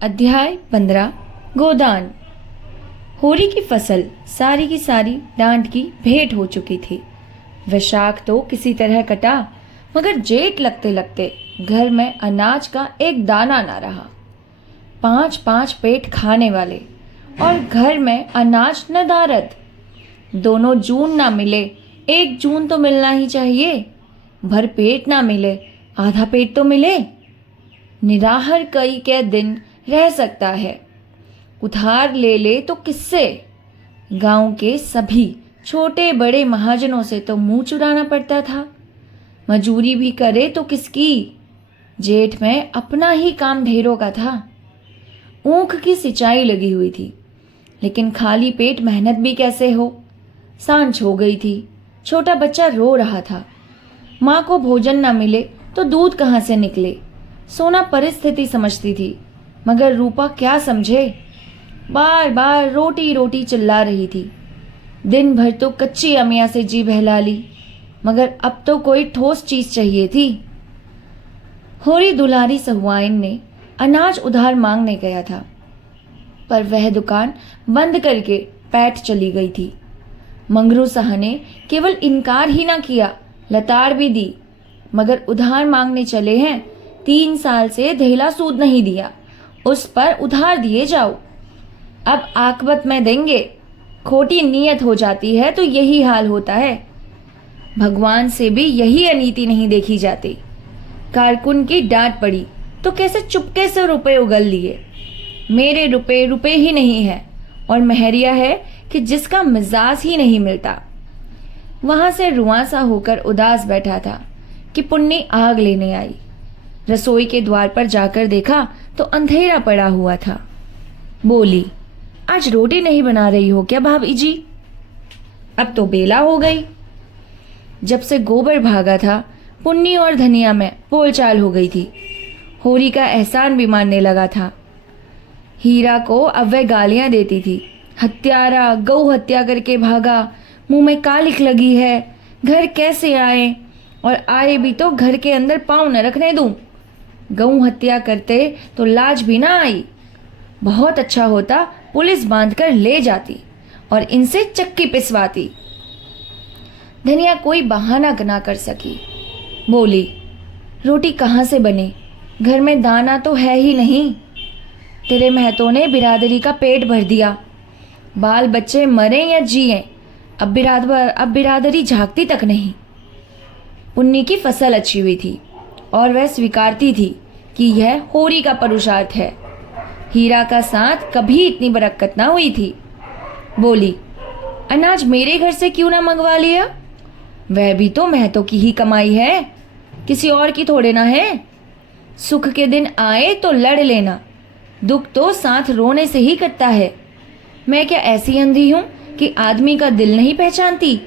अध्याय 15 गोदान। होरी की फसल सारी की सारी डांट की भेंट हो चुकी थी। वैशाख तो किसी तरह कटा, मगर जेठ लगते लगते घर में अनाज का एक दाना ना रहा। 5-5 पेट खाने वाले और घर में अनाज नदारद। दोनों जून ना मिले, 1 जून तो मिलना ही चाहिए। भर पेट ना मिले, आधा पेट तो मिले। निराहार कई के दिन रह सकता है, उधार ले ले तो किससे। गांव के सभी छोटे बड़े महाजनों से तो मुंह चुराना पड़ता था। मजूरी भी करे तो किसकी। जेठ में अपना ही काम ढेरों का था। ऊख की सिंचाई लगी हुई थी, लेकिन खाली पेट मेहनत भी कैसे हो। सांझ हो गई थी, छोटा बच्चा रो रहा था। माँ को भोजन न मिले तो दूध कहाँ से निकले। सोना परिस्थिति समझती थी, मगर रूपा क्या समझे। बार बार रोटी रोटी चिल्ला रही थी। दिन भर तो कच्ची अमिया से जी बहला ली, मगर अब तो कोई ठोस चीज चाहिए थी। होरी दुलारी सहुआइन ने अनाज उधार मांगने गया था, पर वह दुकान बंद करके पैठ चली गई थी। मंगरू साह ने केवल इनकार ही ना किया, लताड़ भी दी। मगर उधार मांगने चले हैं, 3 साल से धेला सूद नहीं दिया, उस पर उधार दिए जाओ। अब आकबत में देंगे। खोटी नीयत हो जाती है तो यही हाल होता है। भगवान से भी यही अनीति नहीं देखी जाती। कारकुन की डांट पड़ी तो कैसे चुपके से रुपए उगल लिए। मेरे रुपए रुपए ही नहीं है, और महरिया है कि जिसका मिजाज ही नहीं मिलता। वहां से रुआंसा होकर उदास बैठा था कि पुन्नी आग लेने आई। रसोई के द्वार पर जाकर देखा तो अंधेरा पड़ा हुआ था। बोली, आज रोटी नहीं बना रही हो क्या भाभी जी? अब तो बेला हो गई। जब से गोबर भागा था, पुन्नी और धनिया में बोलचाल हो गई थी। होरी का एहसान भी मानने लगा था। हीरा को अब वह गालियां देती थी। हत्यारा, गौ हत्या करके भागा, मुंह में कालिख लगी है, घर कैसे आए, और आए भी तो घर के अंदर पाँव न रखने दूं। गऊ हत्या करते तो लाज भी ना आई। बहुत अच्छा होता पुलिस बांधकर ले जाती और इनसे चक्की पिसवाती। धनिया कोई बहाना ना कर सकी। बोली, रोटी कहाँ से बने, घर में दाना तो है ही नहीं। तेरे महतों ने बिरादरी का पेट भर दिया। बाल बच्चे मरे या जिए, अब बिरादरी झांकती तक नहीं। पुन्नी की फसल अच्छी हुई थी और वह स्वीकारती थी कि यह होरी का पुरुषार्थ है। हीरा का साथ कभी इतनी बरकत ना हुई थी। बोली, अनाज मेरे घर से क्यों ना मंगवा लिया? वह भी तो महतों की ही कमाई है, किसी और की थोड़े ना है। सुख के दिन आए तो लड़ लेना, दुख तो साथ रोने से ही कटता है। मैं क्या ऐसी अंधी हूं कि आदमी का दिल नहीं पहचानती?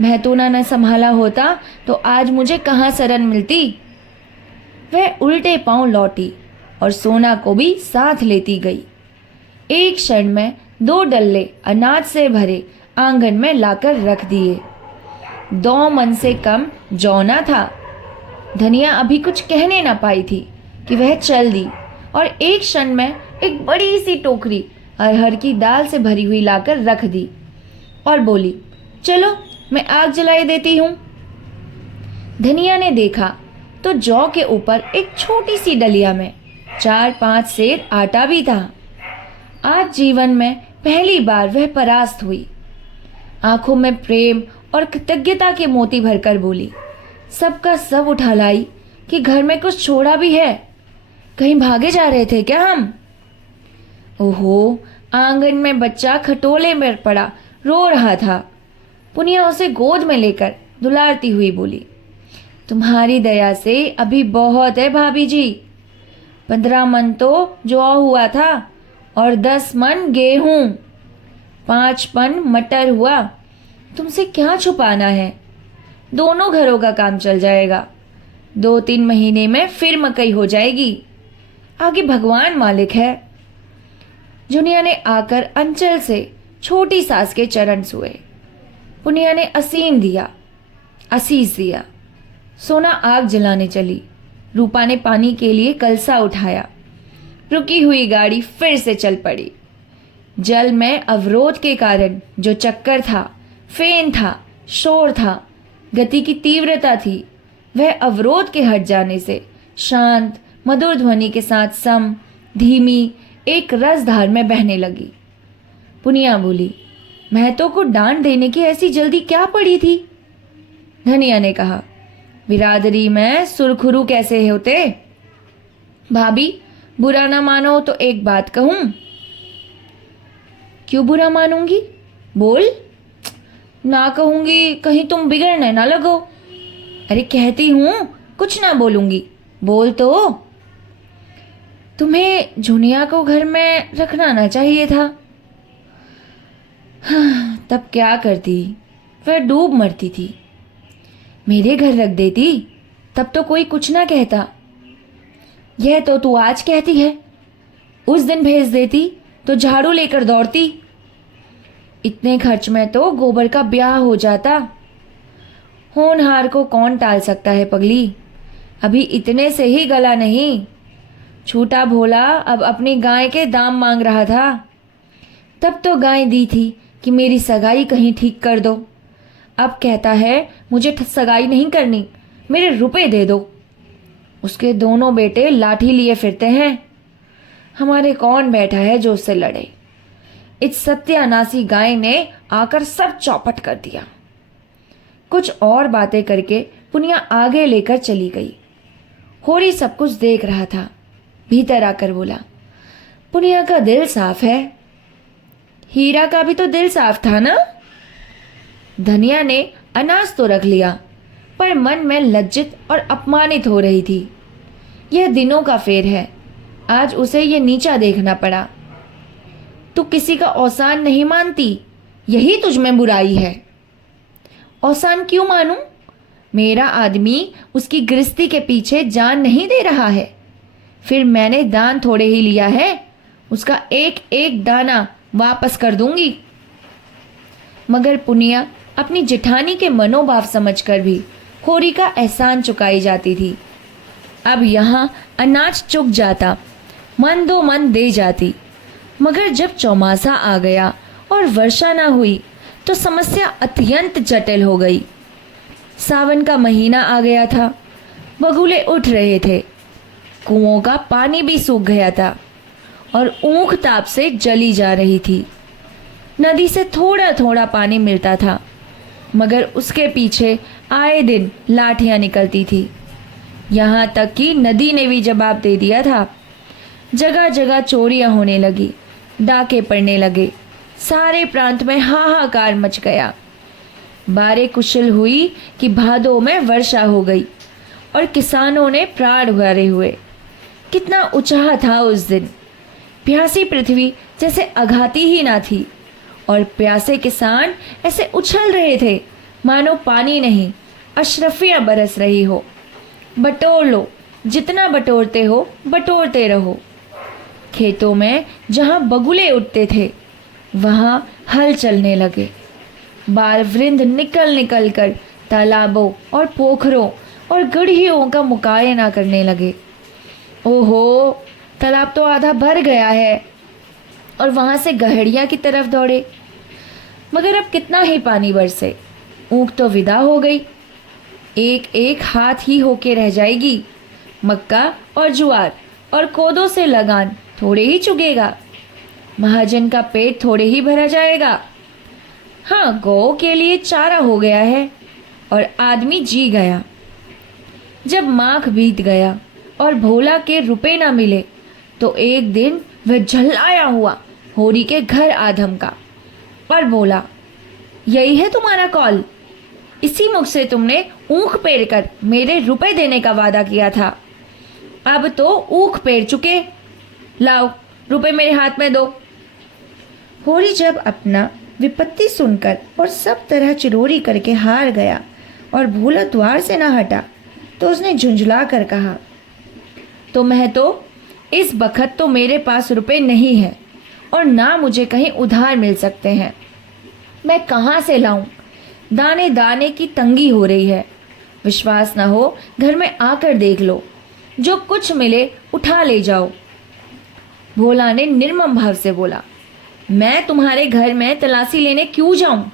महतों ना संभाला होता तो आज मुझे कहाँ शरण मिलती। वह उल्टे पांव लौटी और सोना को भी साथ लेती गई। एक क्षण में 2 डल्ले अनाज से भरे आंगन में लाकर रख दिए। 2 मन से कम जौना था। धनिया अभी कुछ कहने ना पाई थी कि वह चल दी और एक क्षण में एक बड़ी सी टोकरी अरहर की दाल से भरी हुई लाकर रख दी और बोली, चलो मैं आग जलाई देती हूं। धनिया ने देखा तो जौ के ऊपर एक छोटी सी डलिया में 4-5 सेर आटा भी था। आज जीवन में पहली बार वह परास्त हुई। आंखों में प्रेम और कृतज्ञता के मोती भरकर बोली, सबका सब उठा लाई कि घर में कुछ छोड़ा भी है। कहीं भागे जा रहे थे क्या हम? ओहो, आंगन में बच्चा खटोले में पड़ा रो रहा था। पुनिया उसे गोद में लेकर दुलारती हुई बोली, तुम्हारी दया से अभी बहुत है भाभी जी। 15 मन तो जौ हुआ था और 10 मन गेहूं, 5 मन मटर हुआ। तुमसे क्या छुपाना है, दोनों घरों का काम चल जाएगा। 2-3 महीने में फिर मकई हो जाएगी। आगे भगवान मालिक है। जुनिया ने आकर अंचल से छोटी सास के चरण छुए। पुनिया ने आशीष दिया। सोना आग जलाने चली। रूपा ने पानी के लिए कलसा उठाया। रुकी हुई गाड़ी फिर से चल पड़ी। जल में अवरोध के कारण जो चक्कर था, फेन था, शोर था, गति की तीव्रता थी, वह अवरोध के हट जाने से शांत मधुर ध्वनि के साथ सम धीमी एक रसधार में बहने लगी। पुनिया बोली, महतो को डांट देने की ऐसी जल्दी क्या पड़ी थी? धनिया ने कहा, बिरादरी में सुरखुरु कैसे होते? भाभी, बुरा ना मानो तो एक बात कहूं। क्यों बुरा मानूंगी? बोल। ना कहूंगी कहीं तुम बिगड़ने ना लगो। अरे कहती हूं, कुछ ना बोलूंगी, बोल तो। तुम्हें झुनिया को घर में रखना ना चाहिए था। हाँ, तब क्या करती, वह डूब मरती थी। मेरे घर रख देती तब तो कोई कुछ ना कहता। यह तो तू आज कहती है, उस दिन भेज देती तो झाड़ू लेकर दौड़ती। इतने खर्च में तो गोबर का ब्याह हो जाता। होनहार को कौन टाल सकता है पगली, अभी इतने से ही गला नहीं। छूटा भोला अब अपनी गाय के दाम मांग रहा था। तब तो गाय दी थी कि मेरी सगाई कहीं ठीक कर दो। अब कहता है मुझे सगाई नहीं करनी, मेरे रुपए दे दो। उसके दोनों बेटे लाठी लिए फिरते हैं। हमारे कौन बैठा है जो उससे लड़े। इस सत्यानाशी गाय ने आकर सब चौपट कर दिया। कुछ और बातें करके पुनिया आगे लेकर चली गई। होरी सब कुछ देख रहा था। भीतर आकर बोला, पुनिया का दिल साफ है। हीरा का भी तो दिल साफ था ना? धनिया ने अनाज तो रख लिया, पर मन में लज्जित और अपमानित हो रही थी। यह दिनों का फेर है, आज उसे यह नीचा देखना पड़ा। तू किसी का औसान नहीं मानती, यही तुझ में बुराई है। औसान क्यों मानूं? मेरा आदमी उसकी गृहस्थी के पीछे जान नहीं दे रहा है। फिर मैंने दान थोड़े ही लिया है, उसका एक एक दाना वापस कर दूंगी। मगर पुनिया अपनी जेठानी के मनोभाव समझकर भी होरी का एहसान चुकाई जाती थी। अब यहाँ अनाज चुक जाता, मन दो मन दे जाती। मगर जब चौमासा आ गया और वर्षा ना हुई तो समस्या अत्यंत जटिल हो गई। सावन का महीना आ गया था, बगुले उठ रहे थे, कुओं का पानी भी सूख गया था और ऊख ताप से जली जा रही थी। नदी से थोड़ा थोड़ा पानी मिलता था, मगर उसके पीछे आए दिन लाठियां निकलती थी। यहाँ तक कि नदी ने भी जवाब दे दिया था। जगह जगह चोरियां होने लगी, डाके पड़ने लगे, सारे प्रांत में हाहाकार मच गया। बारे कुशल हुई कि भादों में वर्षा हो गई और किसानों ने प्राण उगारे हुए। कितना उत्साह था उस दिन। प्यासी पृथ्वी जैसे अघाती ही ना थी और प्यासे किसान ऐसे उछल रहे थे मानो पानी नहीं अशरफियाँ बरस रही हो। बटोर लो, जितना बटोरते हो बटोरते रहो। खेतों में जहाँ बगुले उठते थे वहाँ हल चलने लगे। बाल वृंद निकल निकल कर तालाबों और पोखरों और गढ़ियों का मुकायना करने लगे। ओहो, तालाब तो आधा भर गया है और वहाँ से गहड़िया की तरफ दौड़े। मगर अब कितना ही पानी बरसे, ऊख तो विदा हो गई, एक एक हाथ ही होके रह जाएगी। मक्का और ज्वार और कोदो से लगान थोड़े ही चुगेगा। महाजन का पेट थोड़े ही भरा जाएगा। हाँ, गौ के लिए चारा हो गया है और आदमी जी गया। जब माघ बीत गया और भोला के रुपए ना मिले तो एक दिन वह झल्लाया हुआ होरी के घर आ धमका और बोला, यही है तुम्हारा कॉल? इसी मुख से तुमने ऊख पेड़ कर मेरे रुपए देने का वादा किया था। अब तो ऊख पेड़ चुके, लाओ रुपए मेरे हाथ में दो। होरी जब अपना विपत्ति सुनकर और सब तरह चिरोरी करके हार गया और भोला द्वार से ना हटा तो उसने झुंझला कर कहा, तो महतो, इस बखत तो मेरे पास रुपए नहीं है और ना मुझे कहीं उधार मिल सकते हैं। मैं कहाँ से लाऊं? दाने दाने की तंगी हो रही है। विश्वास ना हो घर में आकर देख लो, जो कुछ मिले उठा ले जाओ। भोला ने निर्मम भाव से बोला, मैं तुम्हारे घर में तलाशी लेने क्यों जाऊं?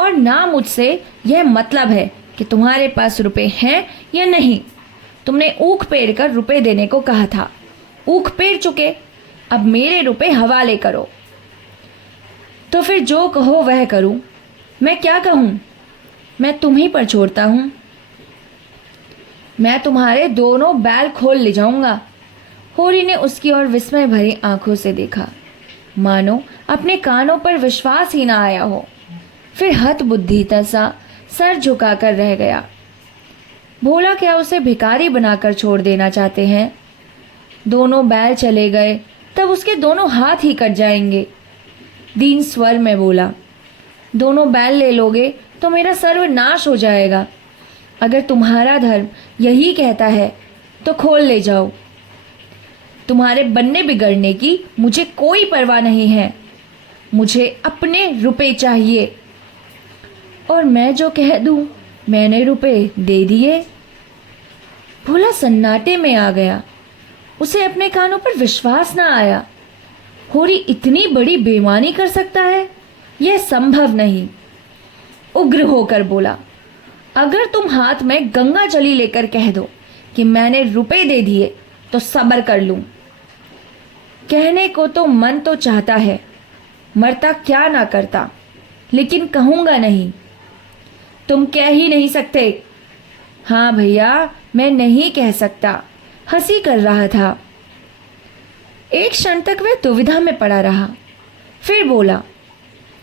और ना मुझसे यह मतलब है कि तुम्हारे पास रुपए हैं या नहीं। तुमने ऊख पेड़ कर रुपए देने को कहा था, ऊख पेड़ चुके, अब मेरे रुपए हवाले करो। तो फिर जो कहो वह करूं, मैं क्या कहूं? मैं तुम्ही पर छोड़ता हूं। मैं तुम्हारे दोनों बैल खोल ले जाऊंगा। होरी ने उसकी ओर विस्मय भरी आंखों से देखा, मानो अपने कानों पर विश्वास ही ना आया हो। फिर हतबुद्धिता सा सर झुकाकर रह गया। भोला क्या उसे भिखारी बनाकर छोड़ देना चाहते हैं? दोनों बैल चले गए तब उसके दोनों हाथ ही कट जाएंगे। दीन स्वर में बोला, दोनों बैल ले लोगे तो मेरा सर्वनाश हो जाएगा। अगर तुम्हारा धर्म यही कहता है तो खोल ले जाओ। तुम्हारे बनने बिगड़ने की मुझे कोई परवाह नहीं है, मुझे अपने रुपए चाहिए। और मैं जो कह दूं, मैंने रुपए दे दिए। भोला सन्नाटे में आ गया। उसे अपने कानों पर विश्वास ना आया। होरी इतनी बड़ी बेईमानी कर सकता है? यह संभव नहीं। उग्र होकर बोला, अगर तुम हाथ में गंगा जली लेकर कह दो कि मैंने रुपए दे दिए तो सब्र कर लूं। कहने को तो मन तो चाहता है, मरता क्या ना करता, लेकिन कहूंगा नहीं। तुम कह ही नहीं सकते। हाँ भैया, मैं नहीं कह सकता, हंसी कर रहा था। एक क्षण तक वह दुविधा में पड़ा रहा, फिर बोला,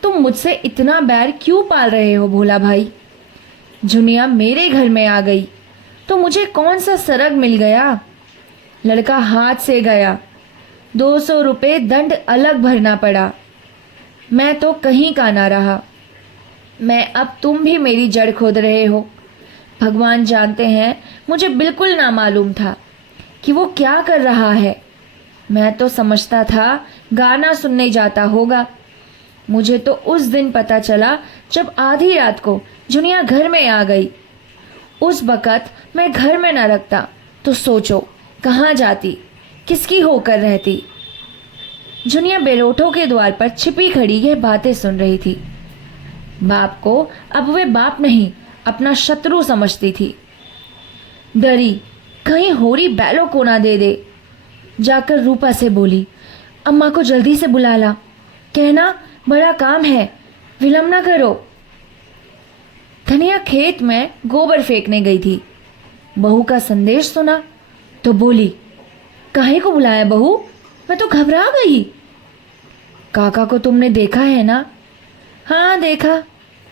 तुम मुझसे इतना बैर क्यों पाल रहे हो भोला भाई? जुनिया मेरे घर में आ गई तो मुझे कौन सा सरग मिल गया? लड़का हाथ से गया, 200 रुपये दंड अलग भरना पड़ा। मैं तो कहीं का ना रहा। मैं अब तुम भी मेरी जड़ खोद रहे हो। भगवान जानते हैं, मुझे बिल्कुल ना मालूम था कि वो क्या कर रहा है। मैं तो समझता था गाना सुनने जाता होगा। मुझे तो उस दिन पता चला जब आधी रात को जुनिया घर में आ गई। उस वक़्त मैं घर में न रखता तो सोचो कहाँ जाती, किसकी होकर रहती। जुनिया बेरोठों के द्वार पर छिपी खड़ी यह बातें सुन रही थी। बाप को अब वे बाप नहीं, अपना शत्रु समझती थी। डरी कहीं होरी बैलों को ना दे दे। जाकर रूपा से बोली, अम्मा को जल्दी से बुला ला, कहना बड़ा काम है, विलम्ब ना करो। धनिया खेत में गोबर फेंकने गई थी। बहू का संदेश सुना तो बोली, काहे को बुलाया बहू? मैं तो घबरा गई। काका को तुमने देखा है ना? हाँ देखा,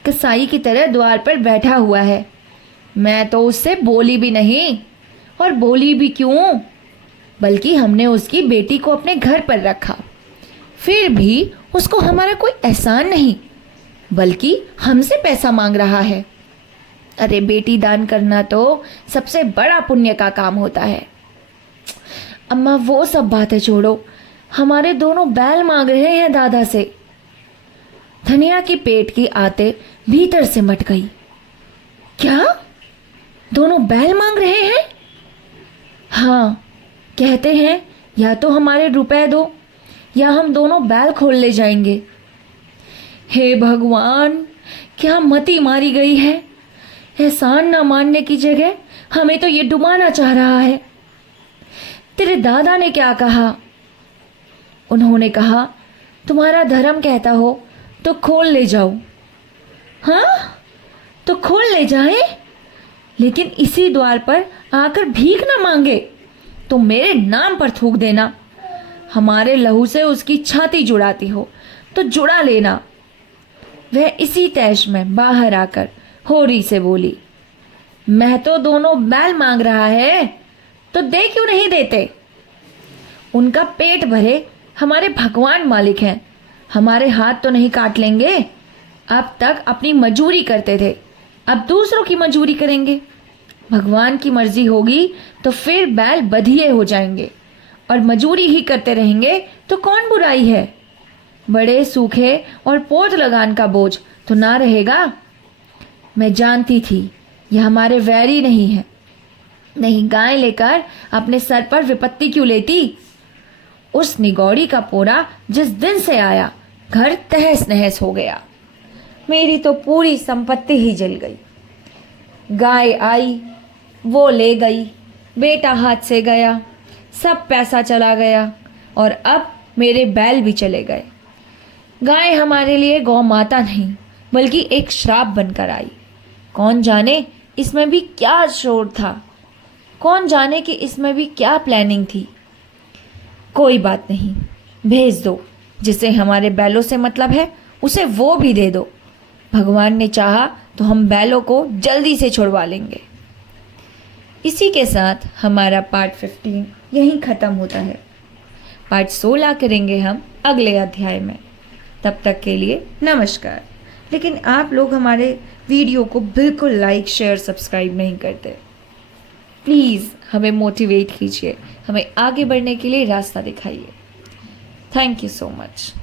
कसाई की तरह द्वार पर बैठा हुआ है। मैं तो उससे बोली भी नहीं, और बोली भी क्यों, बल्कि हमने उसकी बेटी को अपने घर पर रखा। फिर भी उसको हमारा कोई एहसान नहीं, बल्कि हमसे पैसा मांग रहा है। अरे बेटी दान करना तो सबसे बड़ा पुण्य का काम होता है। अम्मा वो सब बातें छोड़ो, हमारे दोनों बैल मांग रहे हैं दादा से। धनिया की पेट की आते भीतर से मट गई। क्या? दोनों बैल मांग रहे हैं? हाँ, कहते हैं या तो हमारे रुपए दो या हम दोनों बैल खोल ले जाएंगे। हे भगवान, क्या मति मारी गई है। एहसान ना मानने की जगह हमें तो ये डुबाना चाह रहा है। तेरे दादा ने क्या कहा? उन्होंने कहा, तुम्हारा धर्म कहता हो तो खोल ले जाओ। हाँ, तो खोल ले जाए, लेकिन इसी द्वार पर आकर भीख ना मांगे तो मेरे नाम पर थूक देना। हमारे लहू से उसकी छाती जुड़ाती हो तो जुड़ा लेना। वह इसी तैश में बाहर आकर होरी से बोली, मैं तो दोनों बैल मांग रहा है तो दे क्यों नहीं देते? उनका पेट भरे हमारे भगवान मालिक हैं, हमारे हाथ तो नहीं काट लेंगे। अब तक अपनी मजूरी करते थे, अब दूसरों की मजूरी करेंगे। भगवान की मर्जी होगी तो फिर बैल बधिये हो जाएंगे, और मजूरी ही करते रहेंगे तो कौन बुराई है। बड़े सूखे और पोत लगान का बोझ तो ना रहेगा। मैं जानती थी यह हमारे वैरी नहीं है, नहीं गाय लेकर अपने सर पर विपत्ति क्यों लेती। उस निगौड़ी का पोरा जिस दिन से आया, घर तहस नहस हो गया। मेरी तो पूरी संपत्ति ही जल गई। गाय आई, वो ले गई, बेटा हाथ से गया, सब पैसा चला गया और अब मेरे बैल भी चले गए। गाय हमारे लिए गौ माता नहीं बल्कि एक श्राप बनकर आई। कौन जाने इसमें भी क्या शोर था, कौन जाने कि इसमें भी क्या प्लानिंग थी। कोई बात नहीं, भेज दो। जिसे हमारे बैलों से मतलब है उसे वो भी दे दो। भगवान ने चाहा तो हम बैलों को जल्दी से छुड़वा लेंगे। इसी के साथ हमारा पार्ट 15 यहीं ख़त्म होता है। पार्ट 16 करेंगे हम अगले अध्याय में। तब तक के लिए नमस्कार। लेकिन आप लोग हमारे वीडियो को बिल्कुल लाइक, शेयर, सब्सक्राइब नहीं करते। प्लीज़ हमें मोटिवेट कीजिए, हमें आगे बढ़ने के लिए रास्ता दिखाइए। Thank you so much.